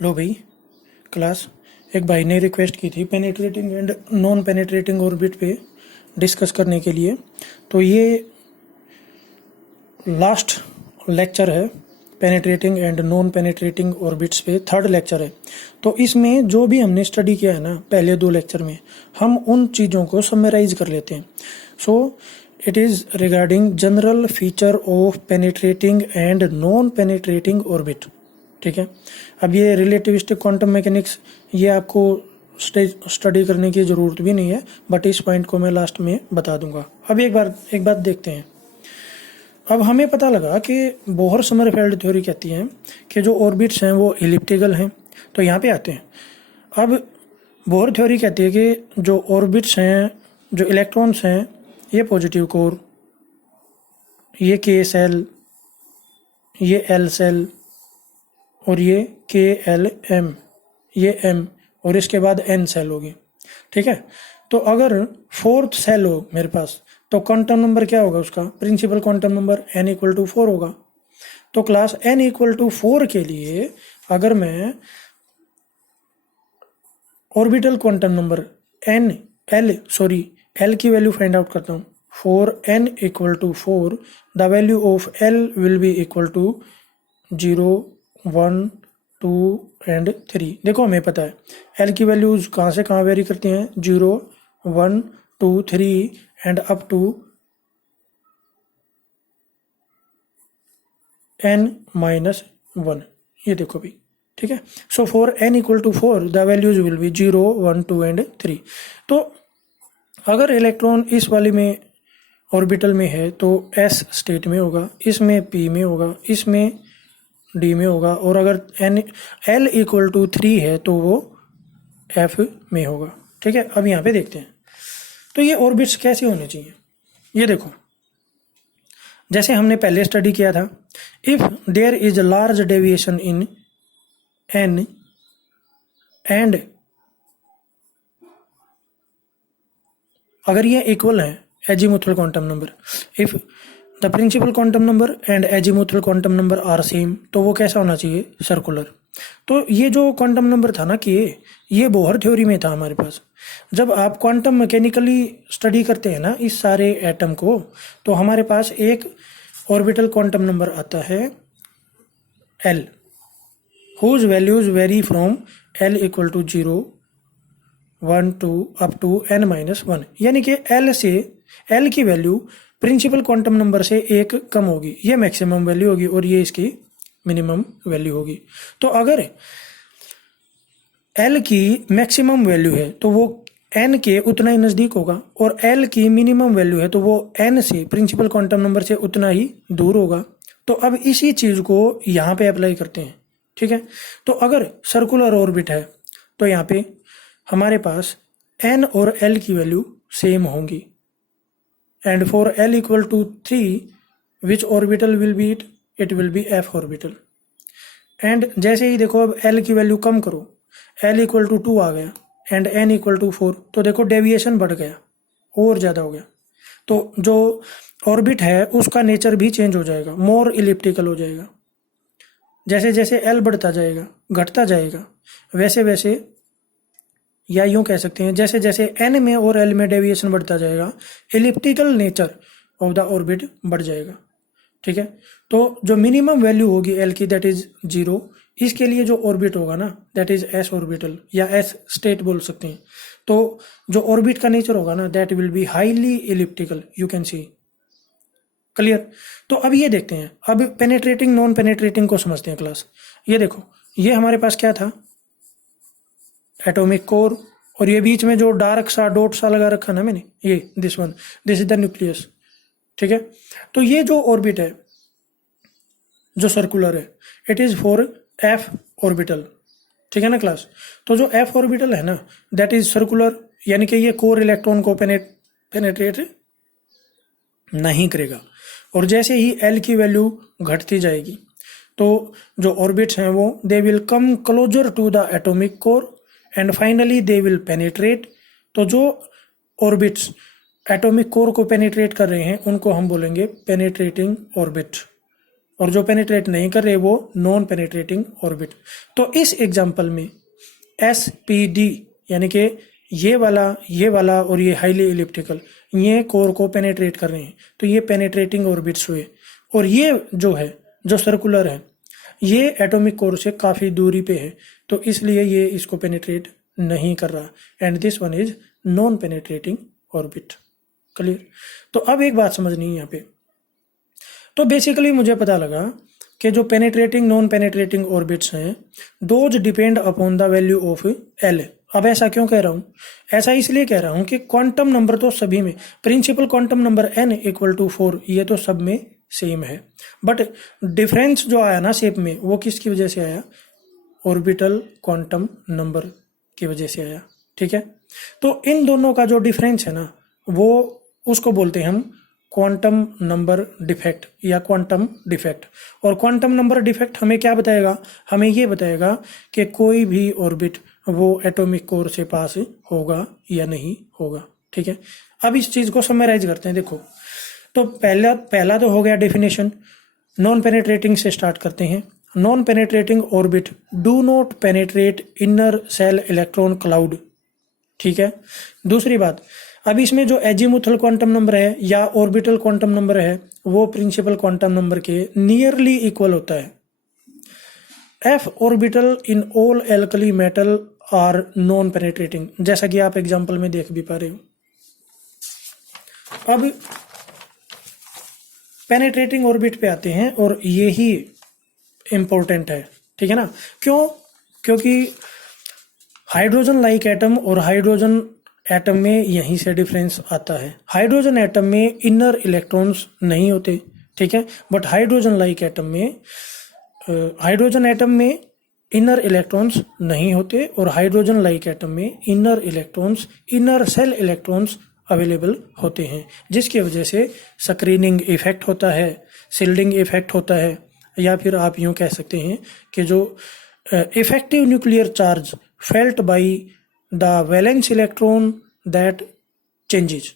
लो भाई क्लास, एक भाई ने रिक्वेस्ट की थी penetrating and non penetrating orbit पे डिस्कस करने के लिए। तो ये लास्ट लेक्चर है penetrating and non penetrating orbits पे, थर्ड लेक्चर है। तो इसमें जो भी हमने स्टडी किया है ना पहले दो लेक्चर में, हम उन चीज़ों को समराइज कर लेते हैं। So it is regarding general feature of penetrating and non penetrating orbit. ठीक है, अब ये रिलेटिविस्टिक क्वांटम मैकेनिक्स ये आपको स्टडी करने की ज़रूरत भी नहीं है, बट इस पॉइंट को मैं लास्ट में बता दूंगा। अब एक बात देखते हैं। अब हमें पता लगा कि बोहर समरफेल्ड थ्योरी कहती है कि जो ऑर्बिट्स हैं वो एलिप्टिकल हैं। तो यहाँ पे आते हैं। अब बोहर थ्योरी कहती है कि जो ऑर्बिट्स हैं, जो इलेक्ट्रॉन्स हैं, ये पॉजिटिव कोर, ये के सेल, ये एल सेल और ये के एल एम, ये एम, और इसके बाद एन सेल होगी। ठीक है, तो अगर फोर्थ सेल हो मेरे पास तो क्वांटम नंबर क्या होगा उसका? Principal quantum number n equal to 4 होगा। तो क्लास n इक्वल टू 4 के लिए अगर मैं ऑर्बिटल क्वांटम नंबर एल की वैल्यू फाइंड आउट करता हूँ। For n equal to 4 the value of l will be equal to 0, 1, 2 and 3। देखो हमें पता है l की वैल्यूज कहाँ से कहाँ वेरी करती हैं, 0, 1, 2, 3 एंड अप टू n-1। ये देखो भी, ठीक है। So for n equal to 4 the values will be 0, 1, 2 and 3। तो अगर इलेक्ट्रॉन इस वाली में ऑर्बिटल में है तो s स्टेट में होगा, इसमें p में होगा, इसमें d में होगा, और अगर l इक्वल टू 3 है तो वो f में होगा। ठीक है, अब यहाँ पे देखते हैं तो ये ऑर्बिट्स कैसे होने चाहिए। ये देखो, जैसे हमने पहले स्टडी किया था, if there is a large deviation in n and अगर ये इक्वल है azimuthal quantum number, if the principal quantum number and azimuthal quantum number are same, तो वो कैसा होना चाहिए? सर्कुलर। तो ये जो क्वांटम नंबर था ना कि ये बोहर थ्योरी में था हमारे पास। जब आप क्वांटम मैकेनिकली स्टडी करते हैं ना इस सारे एटम को, तो हमारे पास एक ऑर्बिटल क्वांटम नंबर आता है L, whose values vary from L equal to 0, 1, 2 up to n-1। यानी कि L की वैल्यू प्रिंसिपल क्वांटम नंबर से एक कम होगी, ये मैक्सिमम वैल्यू होगी और ये इसकी मिनिमम वैल्यू होगी। तो अगर L की मैक्सिमम वैल्यू है तो वो n के उतना ही नज़दीक होगा, और L की मिनिमम वैल्यू है तो वो n से प्रिंसिपल क्वांटम नंबर से उतना ही दूर होगा। तो अब इसी चीज़ को यहाँ पे अप्लाई करते हैं। ठीक है, तो अगर सर्कुलर ऑर्बिट है तो यहाँ पे हमारे पास n और l की वैल्यू सेम होंगी, and for l equal to 3 which orbital will be it will be f orbital. And जैसे ही देखो अब l की वैल्यू कम करो, l इक्वल टू 2 आ गया एंड n इक्वल टू 4, तो देखो डेविएशन बढ़ गया और ज़्यादा हो गया। तो जो ऑर्बिट है उसका नेचर भी चेंज हो जाएगा, मोर इलिप्टिकल हो जाएगा। जैसे जैसे l बढ़ता जाएगा, घटता जाएगा, वैसे वैसे, या यूं कह सकते हैं जैसे जैसे n में और l में डेविएशन बढ़ता जाएगा, elliptical nature of the orbit बढ़ जाएगा। ठीक है, तो जो मिनिमम वैल्यू होगी l की दैट इज 0, इसके लिए जो ऑर्बिट होगा ना दैट इज s ऑर्बिटल या s स्टेट बोल सकते हैं। तो जो ऑर्बिट का नेचर होगा ना that will be highly elliptical, you can see. Clear? तो अब ये देखते हैं, अब पेनेट्रेटिंग नॉन पेनेट्रेटिंग को समझते हैं क्लास। ये देखो, ये हमारे पास क्या था? एटॉमिक कोर, और ये बीच में जो डार्क सा डॉट सा लगा रखा ना मैंने, ये this one, this is the nucleus. ठीक है, तो ये जो ऑर्बिट है जो सर्कुलर है, it is for f orbital. ठीक है ना क्लास? तो जो f ऑर्बिटल है ना दैट इज सर्कुलर, यानी कि ये कोर इलेक्ट्रॉन को पेनेट्रेट नहीं करेगा। और जैसे ही l की वैल्यू घटती जाएगी तो जो ऑर्बिट्स हैं वो they will come closer to the atomic core and finally they will penetrate. तो जो ऑर्बिट्स एटॉमिक कोर को पेनेट्रेट कर रहे हैं उनको हम बोलेंगे पेनेट्रेटिंग ऑर्बिट। और जो पेनिट्रेट नहीं कर रहे वो नॉन पेनिट्रेटिंग ऑर्बिट। तो इस एग्जाम्पल में SPD यानी कि ये वाला और ये हाईली इलिप्टिकल ये कोर को पेनिट्रेट कर रहे हैं, तो ये पेनिट्रेटिंग ऑर्बिट्स हुए। और ये जो है जो सर्कुलर है ये एटॉमिक कोर से काफ़ी दूरी पे है, तो इसलिए ये इसको पेनिट्रेट नहीं कर रहा, and this one is non penetrating orbit. Clear? तो अब एक बात समझनी है यहाँ पे। तो बेसिकली मुझे पता लगा कि जो पेनिट्रेटिंग नॉन पेनिट्रेटिंग ऑर्बिट्स हैं those depend upon the value of L. अब ऐसा क्यों कह रहा हूँ? ऐसा इसलिए कह रहा हूँ कि क्वांटम नंबर तो सभी में, प्रिंसिपल क्वांटम नंबर n = 4 ये तो सब में सेम है, बट डिफरेंस जो आया ना शेप में वो किसकी वजह से आया? ऑर्बिटल क्वांटम नंबर की वजह से आया। ठीक है, तो इन दोनों का जो डिफरेंस है ना वो उसको बोलते हैं हम क्वांटम नंबर डिफेक्ट या क्वांटम डिफेक्ट। और क्वांटम नंबर डिफेक्ट हमें क्या बताएगा? हमें ये बताएगा कि कोई भी ऑर्बिट वो एटॉमिक कोर से पास होगा या नहीं होगा। ठीक है, अब इस चीज को समराइज करते हैं। देखो, तो पहला तो हो गया डेफिनेशन। नॉन पेनिट्रेटिंग से स्टार्ट करते हैं। Non penetrating orbit do not penetrate inner cell electron cloud. ठीक है, दूसरी बात, अब इसमें जो एजीमुथल क्वांटम नंबर है या ऑर्बिटल क्वांटम नंबर है वो प्रिंसिपल क्वांटम नंबर के नियरली इक्वल होता है। F orbital in all alkali metal are non penetrating, जैसा कि आप एग्जांपल में देख भी पा रहे हो। अब पेनिट्रेटिंग ऑर्बिट पे आते हैं और यही इंपॉर्टेंट है। ठीक है ना? क्यों? क्योंकि हाइड्रोजन लाइक एटम और हाइड्रोजन एटम में यहीं से डिफरेंस आता है। हाइड्रोजन एटम में इनर इलेक्ट्रॉन्स नहीं होते, ठीक है, बट हाइड्रोजन लाइक एटम में हाइड्रोजन एटम में इनर इलेक्ट्रॉन्स नहीं होते और हाइड्रोजन लाइक एटम में inner electrons, inner cell electrons available होते हैं, जिसकी वजह से स्क्रीनिंग इफेक्ट होता है, शिल्डिंग इफेक्ट होता है, या फिर आप यूं कह सकते हैं कि जो effective nuclear charge felt by the valence electron that changes.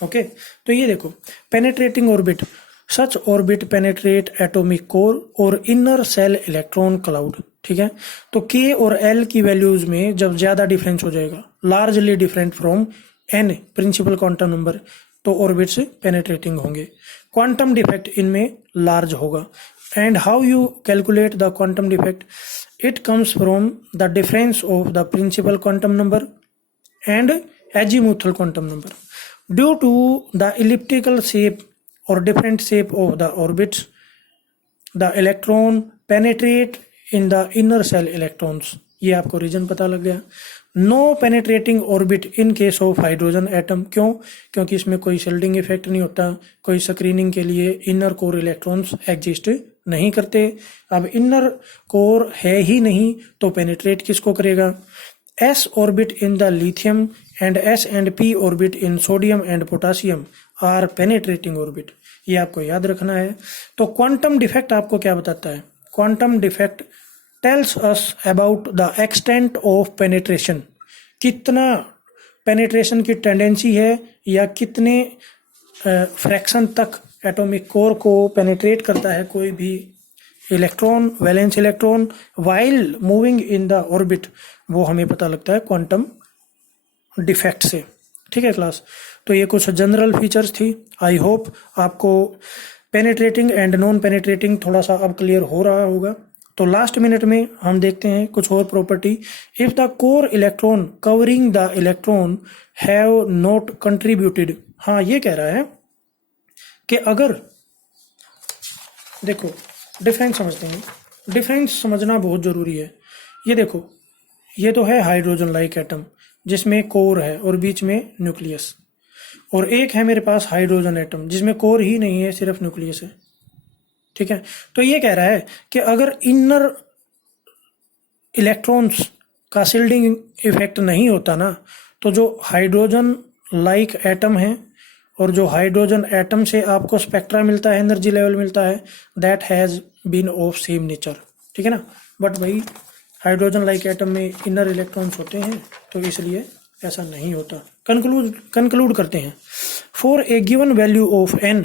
Okay, तो ये देखो, पेनिट्रेटिंग ऑर्बिट, सच ऑर्बिट पेनिट्रेट एटॉमिक कोर और इनर सेल इलेक्ट्रॉन क्लाउड। ठीक है, तो के और एल की वैल्यूज में जब ज्यादा डिफरेंस हो जाएगा, largely different from n principal quantum number, तो ऑर्बिट्स पेनिट्रेटिंग होंगे। क्वांटम डिफेक्ट इनमें लार्ज होगा। And how you calculate the quantum defect? It comes from the difference of the principal quantum number and azimuthal quantum number due to the elliptical shape or different shape of the orbits, the electron penetrate in the inner cell electrons। ये आपको reason पता लग गया। No penetrating orbit in case of hydrogen atom. क्यों? क्योंकि इसमें कोई shielding effect नहीं होता, कोई स्क्रीनिंग के लिए इनर कोर इलेक्ट्रॉन्स एग्जिस्ट नहीं करते। अब इनर कोर है ही नहीं तो पेनिट्रेट किसको करेगा? S orbit in the lithium and s and p orbit in sodium and potassium are penetrating orbit. ये आपको याद रखना है। तो क्वांटम डिफेक्ट आपको क्या बताता है? Quantum defect tells us about the extent of penetration, कितना पेनिट्रेशन की टेंडेंसी है या कितने फ्रैक्शन तक एटॉमिक कोर को पेनिट्रेट करता है कोई भी electron, valence electron, while moving in the orbit, वो हमें पता लगता है क्वांटम डिफेक्ट से। ठीक है क्लास, तो ये कुछ जनरल फीचर्स थी। आई होप आपको पेनिट्रेटिंग एंड नॉन पेनिट्रेटिंग थोड़ा सा अब क्लियर हो रहा होगा। तो लास्ट मिनट में हम देखते हैं कुछ और property. If the core electron covering the electron have not contributed, हाँ ये कह रहा है कि अगर, देखो डिफरेंस समझते हैं, डिफरेंस समझना बहुत जरूरी है। ये देखो, ये तो है हाइड्रोजन लाइक एटम जिसमें कोर है और बीच में न्यूक्लियस, और एक है मेरे पास हाइड्रोजन एटम जिसमें कोर ही नहीं है, सिर्फ न्यूक्लियस है। ठीक है, तो ये कह रहा है कि अगर इनर इलेक्ट्रॉन्स का शिल्डिंग इफेक्ट नहीं होता ना, तो जो हाइड्रोजन लाइक एटम है और जो हाइड्रोजन एटम से आपको स्पेक्ट्रा मिलता है, एनर्जी लेवल मिलता है, that has been of same nature. ठीक है ना, बट भाई हाइड्रोजन लाइक एटम में इनर इलेक्ट्रॉन्स होते हैं तो इसलिए ऐसा नहीं होता। कंक्लूड करते हैं। For a given value of n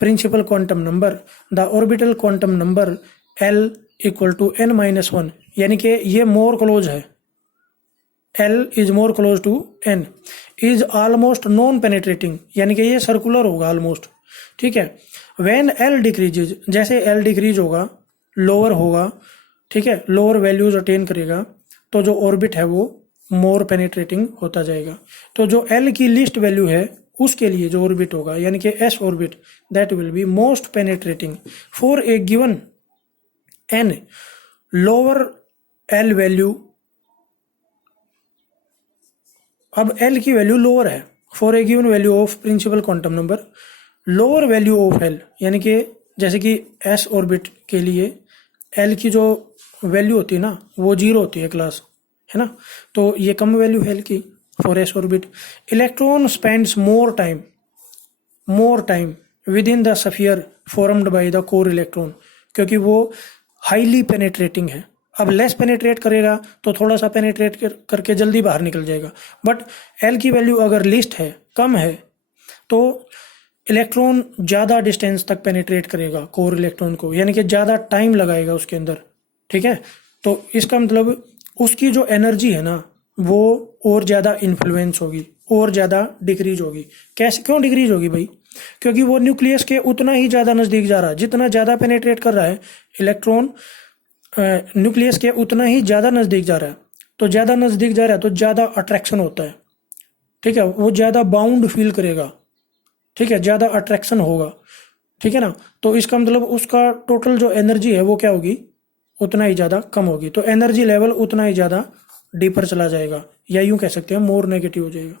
principal quantum number the orbital quantum number l equal to n-1, यानी कि ये मोर क्लोज है, l is more close to n, is almost non penetrating, यानी कि ये सर्कुलर होगा ऑलमोस्ट, ठीक है। व्हेन l डिक्रीजेज, जैसे l डिक्रीज होगा, लोअर होगा, ठीक है, लोअर वैल्यूज अटेन करेगा, तो जो ऑर्बिट है वो मोर पेनेट्रेटिंग होता जाएगा। तो जो l की लिस्ट वैल्यू है उसके लिए जो ऑर्बिट होगा, यानी कि s orbit, that will be most penetrating for a given n lower l value. अब l की वैल्यू लोअर है, for a given value of principal quantum number lower value of l, यानी कि जैसे कि s ऑर्बिट के लिए l की जो वैल्यू होती है ना वो 0 होती है क्लास, है ना, तो ये कम वैल्यू है l की for s orbit. Electron spends more time with in the sphere formed by the core electron, क्योंकि वो हाईली पेनेट्रेटिंग है। अब लेस पेनेट्रेट करेगा तो थोड़ा सा पेनेट्रेट करके जल्दी बाहर निकल जाएगा, बट l की वैल्यू अगर लिस्ट है, कम है, तो इलेक्ट्रॉन ज़्यादा डिस्टेंस तक पेनेट्रेट करेगा कोर इलेक्ट्रॉन को, यानी कि ज़्यादा टाइम लगाएगा उसके अंदर, ठीक है। तो इसका मतलब उसकी जो एनर्जी है ना वो और ज़्यादा इन्फ्लुएंस होगी, और ज़्यादा डिक्रीज होगी। कैसे, क्यों डिक्रीज होगी भाई? क्योंकि वो न्यूक्लियस के उतना ही ज़्यादा नज़दीक जा रहा है, जितना ज़्यादा पेनेट्रेट कर रहा है इलेक्ट्रॉन न्यूक्लियस के उतना ही ज़्यादा नज़दीक जा रहा है, तो ज़्यादा नज़दीक जा रहा है तो ज़्यादा अट्रैक्शन होता है, ठीक है, वो ज़्यादा बाउंड फील करेगा, ठीक है, ज़्यादा अट्रैक्शन होगा, ठीक है ना। तो इसका मतलब उसका टोटल जो एनर्जी है वो क्या होगी, उतना ही ज़्यादा कम होगी, तो एनर्जी लेवल उतना ही ज़्यादा डीपर चला जाएगा, या यूँ कह सकते हैं मोर नेगेटिव हो जाएगा,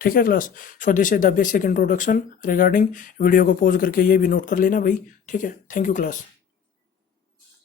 ठीक है class. So this is the basic introduction regarding. Video को पॉज करके ये भी नोट कर लेना भाई, ठीक है। Thank you class.